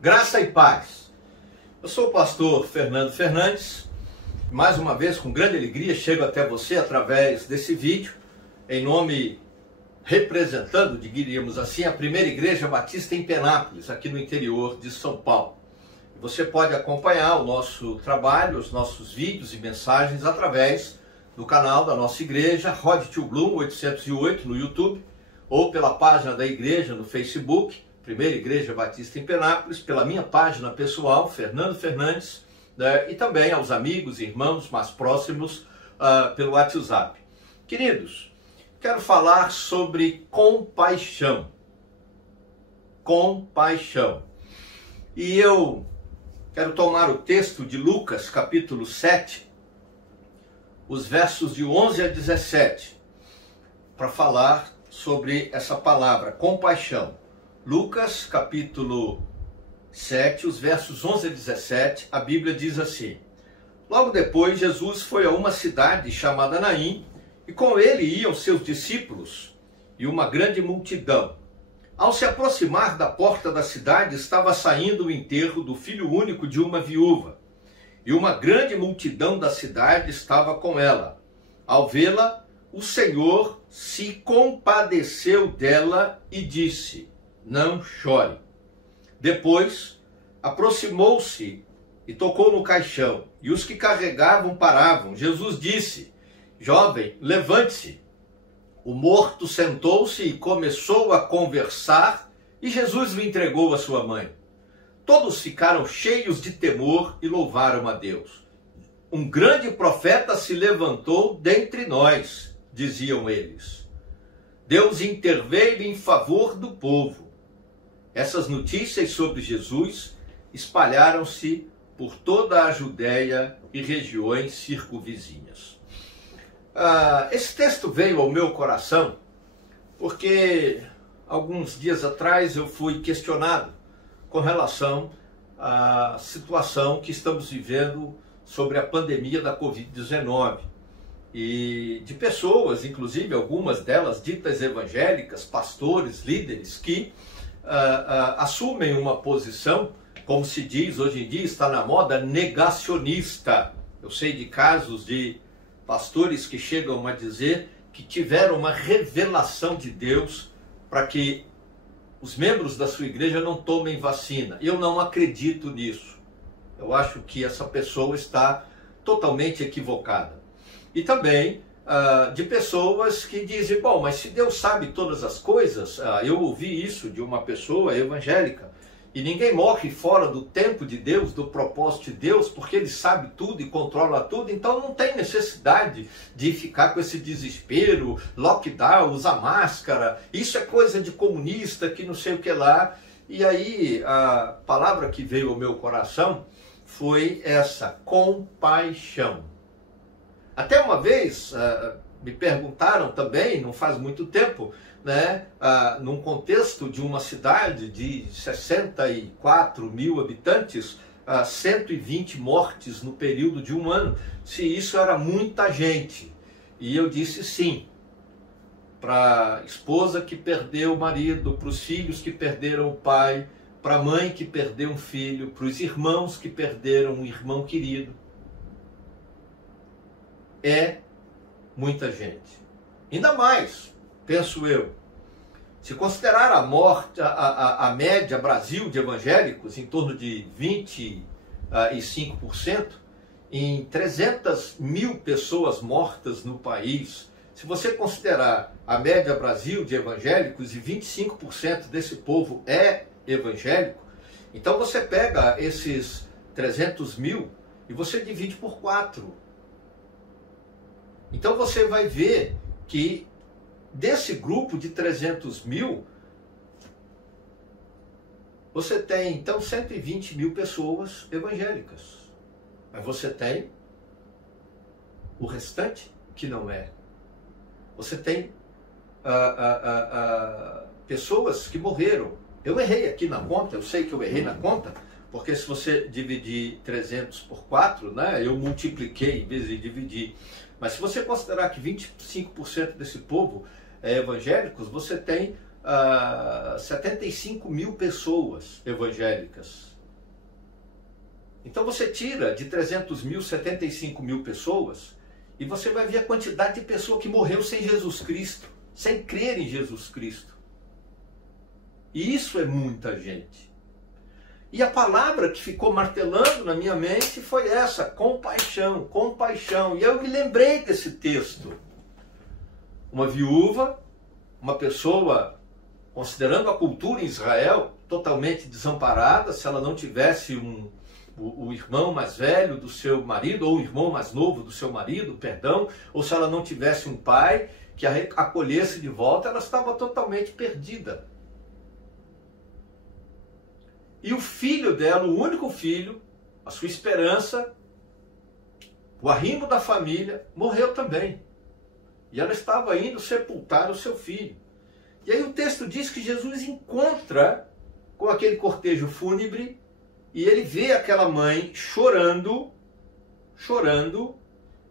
Graça e paz. Eu sou o pastor Fernando Fernandes. Mais uma vez, com grande alegria, chego até você através desse vídeo, em nome, representando, diríamos assim, a primeira igreja batista em Penápolis, aqui no interior de São Paulo. Você pode acompanhar o nosso trabalho, os nossos vídeos e mensagens através do canal da nossa igreja, Rod to Bloom 808 no YouTube, ou pela página da igreja no Facebook, Primeira Igreja Batista em Penápolis, pela minha página pessoal, Fernando Fernandes, né, e também aos amigos e irmãos mais próximos pelo WhatsApp. Queridos, quero falar sobre compaixão. Compaixão. E eu quero tomar o texto de Lucas, capítulo 7, os versos de 11 a 17, para falar sobre essa palavra, compaixão. Lucas, capítulo 7, os versos 11 a 17, a Bíblia diz assim: Logo depois, Jesus foi a uma cidade chamada Naim, e com ele iam seus discípulos e uma grande multidão. Ao se aproximar da porta da cidade, estava saindo o enterro do filho único de uma viúva, e uma grande multidão da cidade estava com ela. Ao vê-la, o Senhor se compadeceu dela e disse: Não chore. Depois, aproximou-se e tocou no caixão, e os que carregavam paravam. Jesus disse: Jovem, levante-se. O morto sentou-se e começou a conversar, e Jesus lhe entregou a sua mãe. Todos ficaram cheios de temor e louvaram a Deus. Um grande profeta se levantou dentre nós, diziam eles. Deus interveio em favor do povo. Essas notícias sobre Jesus espalharam-se por toda a Judéia e regiões circunvizinhas. Esse texto veio ao meu coração porque alguns dias atrás eu fui questionado com relação à situação que estamos vivendo sobre a pandemia da Covid-19. E de pessoas, inclusive algumas delas ditas evangélicas, pastores, líderes, que assumem uma posição, como se diz hoje em dia, está na moda, negacionista. Eu sei de casos de pastores que chegam a dizer que tiveram uma revelação de Deus para que os membros da sua igreja não tomem vacina. Eu não acredito nisso. Eu acho que essa pessoa está totalmente equivocada. E também de pessoas que dizem, bom, mas se Deus sabe todas as coisas, eu ouvi isso de uma pessoa evangélica, e ninguém morre fora do tempo de Deus, do propósito de Deus, porque Ele sabe tudo e controla tudo, então não tem necessidade de ficar com esse desespero, lockdown, usar máscara, isso é coisa de comunista, que não sei o que lá. E aí a palavra que veio ao meu coração foi essa, compaixão. Até uma vez me perguntaram também, não faz muito tempo, né, num contexto de uma cidade de 64 mil habitantes, 120 mortes no período de um ano, se isso era muita gente. E eu disse sim, para a esposa que perdeu o marido, para os filhos que perderam o pai, para a mãe que perdeu um filho, para os irmãos que perderam um irmão querido. É muita gente. Ainda mais, penso eu, se considerar a morte, a média Brasil de evangélicos em torno de 25%, em 300 mil pessoas mortas no país, se você considerar a média Brasil de evangélicos e 25% desse povo é evangélico, então você pega esses 300 mil e você divide por 4. Então você vai ver que desse grupo de 300 mil, você tem então 120 mil pessoas evangélicas. Mas você tem o restante que não é. Você tem pessoas que morreram. Eu errei aqui na conta, eu sei que eu errei na conta, porque se você dividir 300 por 4, né, eu multipliquei em vez de dividir. Mas se você considerar que 25% desse povo é evangélicos, você tem 75 mil pessoas evangélicas. Então você tira de 300 mil, 75 mil pessoas, e você vai ver a quantidade de pessoa que morreu sem Jesus Cristo, sem crer em Jesus Cristo. E isso é muita gente. E a palavra que ficou martelando na minha mente foi essa: compaixão, compaixão. E eu me lembrei desse texto. Uma viúva, uma pessoa, considerando a cultura em Israel, totalmente desamparada, se ela não tivesse o irmão mais velho do seu marido, ou o irmão mais novo do seu marido, perdão, ou se ela não tivesse um pai que a acolhesse de volta, ela estava totalmente perdida. E o filho dela, o único filho, a sua esperança, o arrimo da família, morreu também. E ela estava indo sepultar o seu filho. E aí o texto diz que Jesus encontra com aquele cortejo fúnebre e ele vê aquela mãe chorando,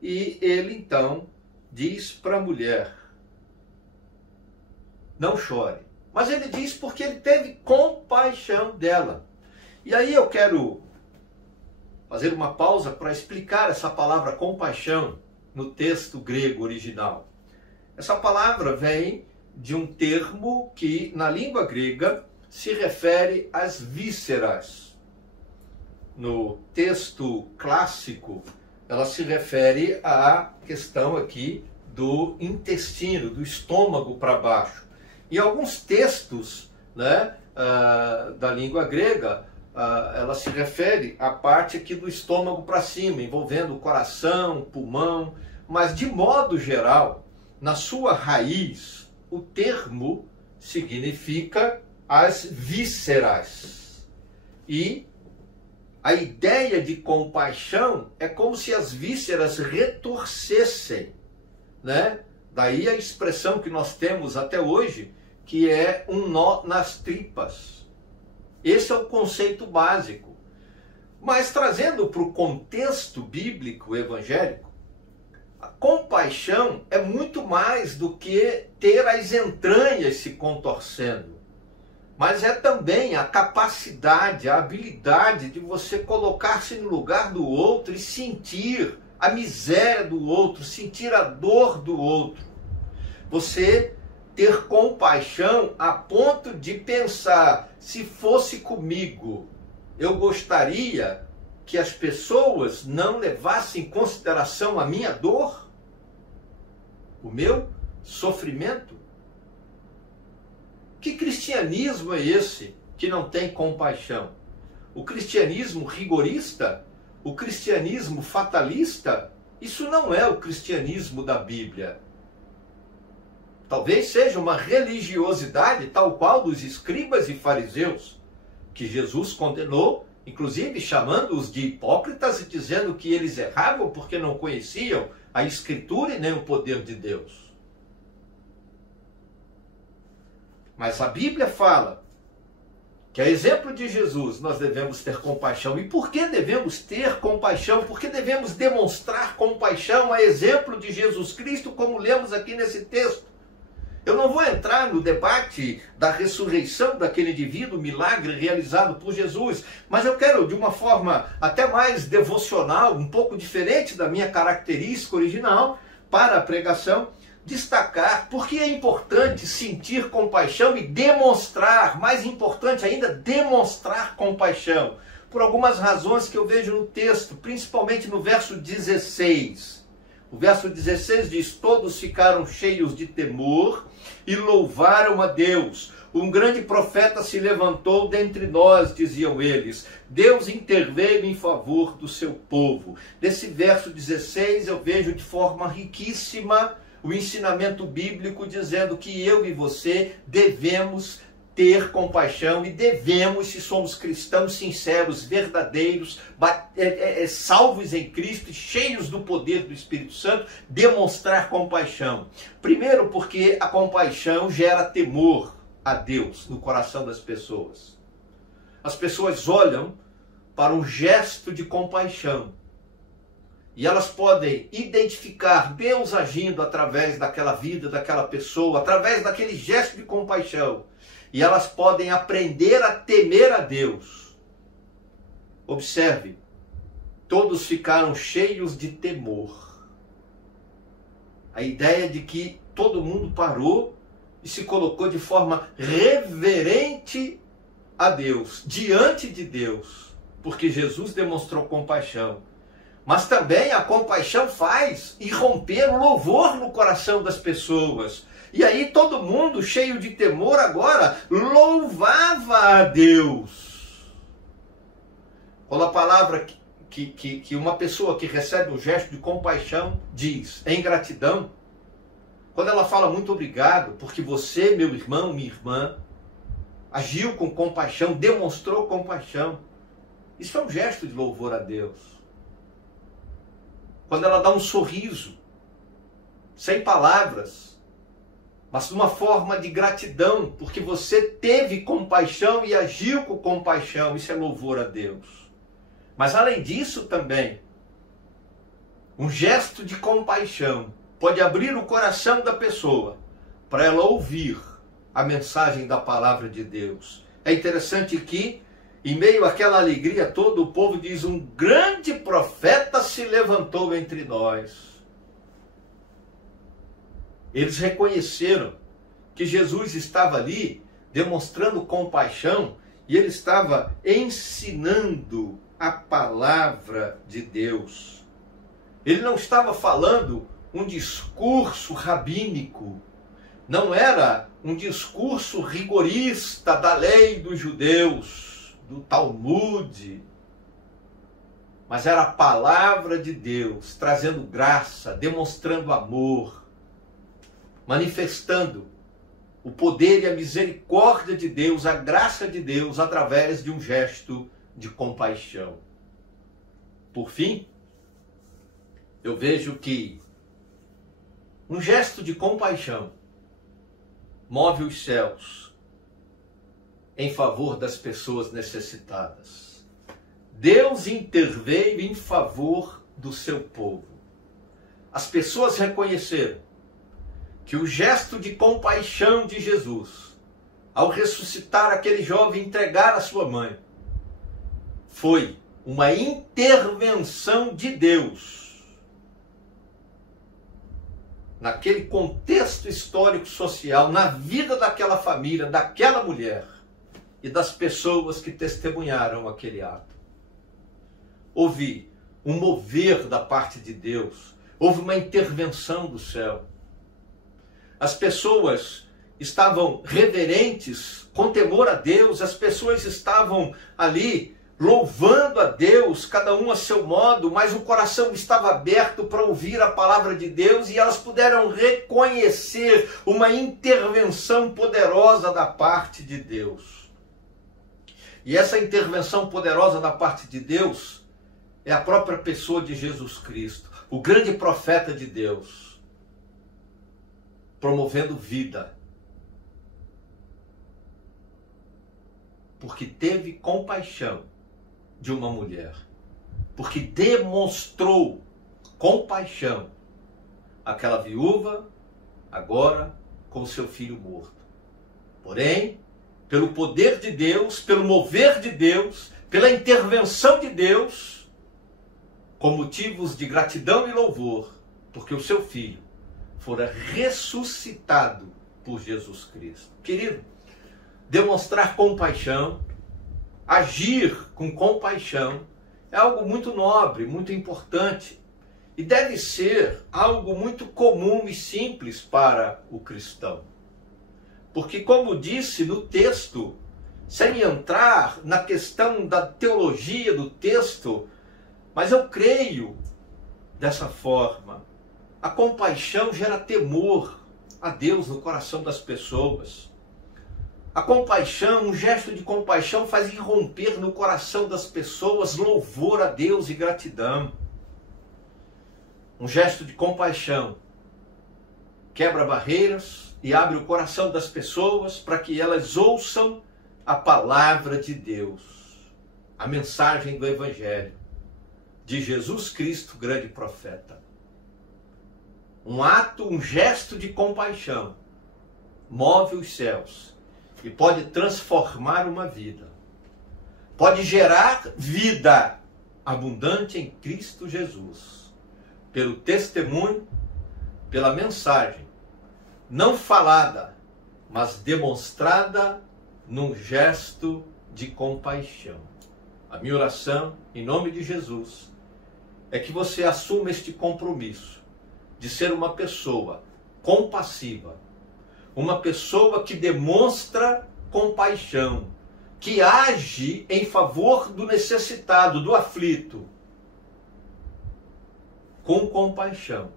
e ele então diz para a mulher: não chore. Mas ele diz porque ele teve compaixão dela. E aí eu quero fazer uma pausa para explicar essa palavra compaixão no texto grego original. Essa palavra vem de um termo que na língua grega se refere às vísceras. No texto clássico, ela se refere à questão aqui do intestino, do estômago para baixo. Em alguns textos, né, da língua grega, ela se refere à parte aqui do estômago para cima, envolvendo o coração, o pulmão, mas de modo geral, na sua raiz, o termo significa as vísceras. E a ideia de compaixão é como se as vísceras retorcessem, né? Daí a expressão que nós temos até hoje, que é um nó nas tripas. Esse é o conceito básico. Mas trazendo para o contexto bíblico evangélico, a compaixão é muito mais do que ter as entranhas se contorcendo. Mas é também a capacidade, a habilidade de você colocar-se no lugar do outro e sentir a miséria do outro, sentir a dor do outro. Você ter compaixão a ponto de pensar: se fosse comigo, eu gostaria que as pessoas não levassem em consideração a minha dor, o meu sofrimento. Que cristianismo é esse que não tem compaixão? O cristianismo rigorista? O cristianismo fatalista? Isso não é o cristianismo da Bíblia. Talvez seja uma religiosidade tal qual dos escribas e fariseus, que Jesus condenou, inclusive chamando-os de hipócritas e dizendo que eles erravam porque não conheciam a Escritura e nem o poder de Deus. Mas a Bíblia fala que, a exemplo de Jesus, nós devemos ter compaixão. E por que devemos ter compaixão? Por que devemos demonstrar compaixão a exemplo de Jesus Cristo, como lemos aqui nesse texto? Eu não vou entrar no debate da ressurreição daquele indivíduo, milagre realizado por Jesus, mas eu quero, de uma forma até mais devocional, um pouco diferente da minha característica original, para a pregação, destacar porque é importante sentir compaixão e demonstrar, mais importante ainda, demonstrar compaixão, por algumas razões que eu vejo no texto, principalmente no verso 16. O verso 16 diz: todos ficaram cheios de temor e louvaram a Deus. Um grande profeta se levantou dentre nós, diziam eles. Deus interveio em favor do seu povo. Nesse verso 16 eu vejo de forma riquíssima o ensinamento bíblico dizendo que eu e você devemos ter compaixão e devemos, se somos cristãos sinceros, verdadeiros, salvos em Cristo e cheios do poder do Espírito Santo, demonstrar compaixão. Primeiro, porque a compaixão gera temor a Deus no coração das pessoas. As pessoas olham para um gesto de compaixão e elas podem identificar Deus agindo através daquela vida, daquela pessoa, através daquele gesto de compaixão. E elas podem aprender a temer a Deus. Observe, todos ficaram cheios de temor. A ideia de que todo mundo parou e se colocou de forma reverente a Deus, diante de Deus, porque Jesus demonstrou compaixão. Mas também a compaixão faz irromper o louvor no coração das pessoas. E aí todo mundo, cheio de temor agora, louvava a Deus. Quando a palavra que uma pessoa que recebe um gesto de compaixão diz em gratidão, quando ela fala muito obrigado, porque você, meu irmão, minha irmã, agiu com compaixão, demonstrou compaixão, isso é um gesto de louvor a Deus. Quando ela dá um sorriso, sem palavras, mas de uma forma de gratidão, porque você teve compaixão e agiu com compaixão, isso é louvor a Deus. Mas além disso também, um gesto de compaixão pode abrir o coração da pessoa para ela ouvir a mensagem da palavra de Deus. É interessante que, em meio àquela alegria toda, o povo diz: um grande profeta se levantou entre nós. Eles reconheceram que Jesus estava ali demonstrando compaixão e ele estava ensinando a palavra de Deus. Ele não estava falando um discurso rabínico, não era um discurso rigorista da lei dos judeus, do Talmud, mas era a palavra de Deus, trazendo graça, demonstrando amor, manifestando o poder e a misericórdia de Deus, a graça de Deus, através de um gesto de compaixão. Por fim, eu vejo que um gesto de compaixão move os céus em favor das pessoas necessitadas. Deus interveio em favor do seu povo. As pessoas reconheceram que o gesto de compaixão de Jesus, ao ressuscitar aquele jovem e entregar a sua mãe, foi uma intervenção de Deus naquele contexto histórico-social, na vida daquela família, daquela mulher e das pessoas que testemunharam aquele ato. Houve um mover da parte de Deus, houve uma intervenção do céu. As pessoas estavam reverentes, com temor a Deus, as pessoas estavam ali louvando a Deus, cada um a seu modo, mas o coração estava aberto para ouvir a palavra de Deus e elas puderam reconhecer uma intervenção poderosa da parte de Deus. E essa intervenção poderosa da parte de Deus é a própria pessoa de Jesus Cristo, o grande profeta de Deus, promovendo vida, porque teve compaixão de uma mulher, porque demonstrou compaixão àquela viúva, agora com seu filho morto. Porém, pelo poder de Deus, pelo mover de Deus, pela intervenção de Deus, com motivos de gratidão e louvor, porque o seu filho fora ressuscitado por Jesus Cristo. Querido, demonstrar compaixão, agir com compaixão, é algo muito nobre, muito importante e deve ser algo muito comum e simples para o cristão. Porque, como disse no texto, sem entrar na questão da teologia do texto, mas eu creio dessa forma, a compaixão gera temor a Deus no coração das pessoas. A compaixão, um gesto de compaixão faz irromper no coração das pessoas louvor a Deus e gratidão. Um gesto de compaixão quebra barreiras e abre o coração das pessoas para que elas ouçam a palavra de Deus, a mensagem do Evangelho. de Jesus Cristo, grande profeta. Um ato, um gesto de compaixão move os céus e pode transformar uma vida. Pode gerar vida abundante em Cristo Jesus. Pelo testemunho, pela mensagem, não falada, mas demonstrada num gesto de compaixão. A minha oração, em nome de Jesus, é que você assuma este compromisso de ser uma pessoa compassiva, uma pessoa que demonstra compaixão, que age em favor do necessitado, do aflito, com compaixão,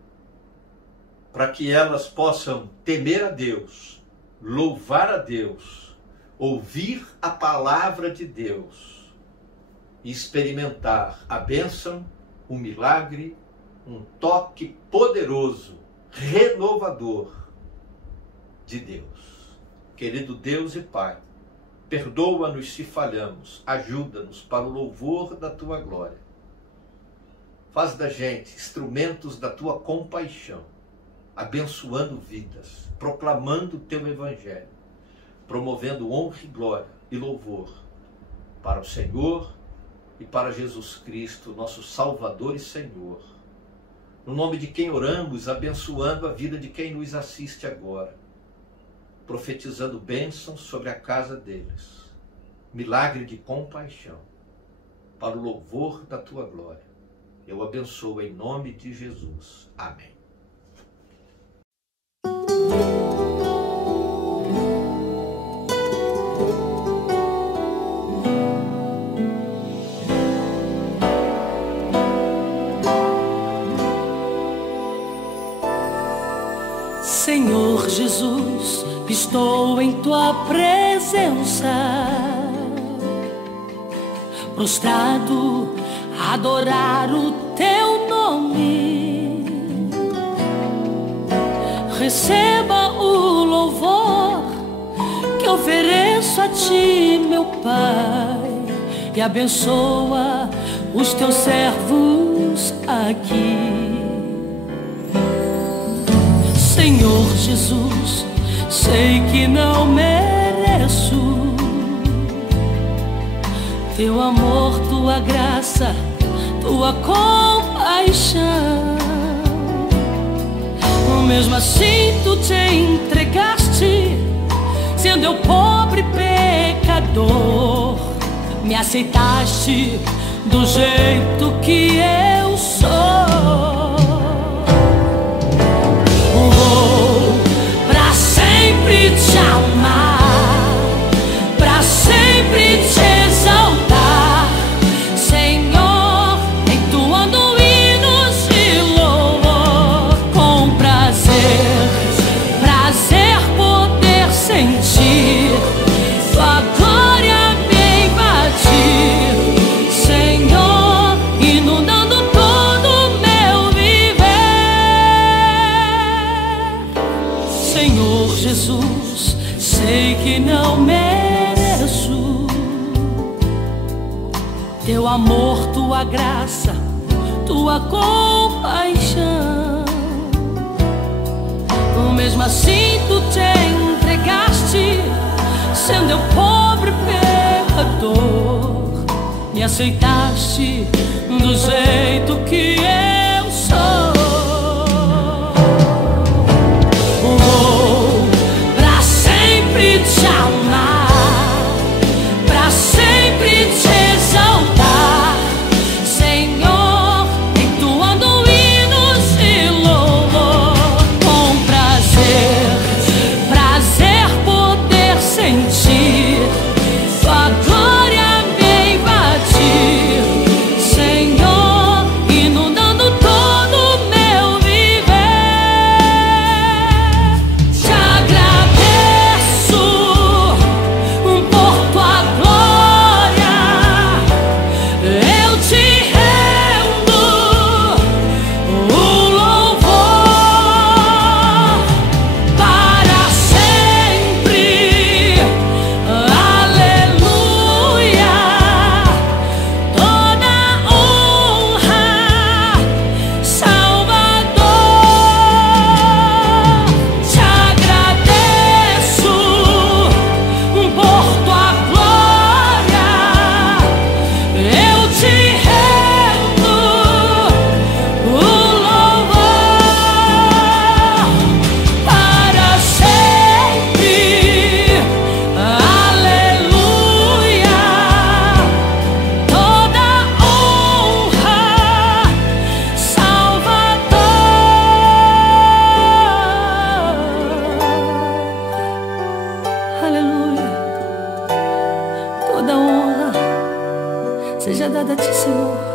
para que elas possam temer a Deus, louvar a Deus, ouvir a palavra de Deus e experimentar a bênção, o milagre, um toque poderoso, renovador de Deus. Querido Deus e Pai, perdoa-nos se falhamos, ajuda-nos para o louvor da Tua glória. Faz da gente instrumentos da Tua compaixão, abençoando vidas, proclamando o Teu Evangelho, promovendo honra e glória e louvor para o Senhor e para Jesus Cristo, nosso Salvador e Senhor. No nome de quem oramos, abençoando a vida de quem nos assiste agora, profetizando bênçãos sobre a casa deles, milagre de compaixão, para o louvor da Tua glória. Eu abençoo em nome de Jesus. Amém. Senhor Jesus, estou em Tua presença, prostrado a adorar o Teu nome. Receba o louvor que ofereço a Ti, meu Pai, e abençoa os Teus servos aqui. Senhor Jesus, sei que não mereço Teu amor, Tua graça, Tua compaixão. Mesmo assim Tu te entregaste, sendo eu pobre pecador, me aceitaste do jeito que eu sou. Pra sempre te amar, pra sempre te exaltar, Senhor, entoando hinos de louvor, com prazer, prazer poder sentir Tua glória me invadir, Senhor, inundando todo meu viver. Senhor Jesus, sei que não mereço Teu amor, Tua graça, Tua compaixão. Mesmo assim Tu te entregaste, sendo eu pobre pecador, me aceitaste do jeito que eu sou. Pra sempre te amar, pra sempre te exaltar, Senhor, entoando hinos de louvor, com prazer, prazer poder sentir Tua glória me invadir, Senhor, inundando agrada a ti, Senhor.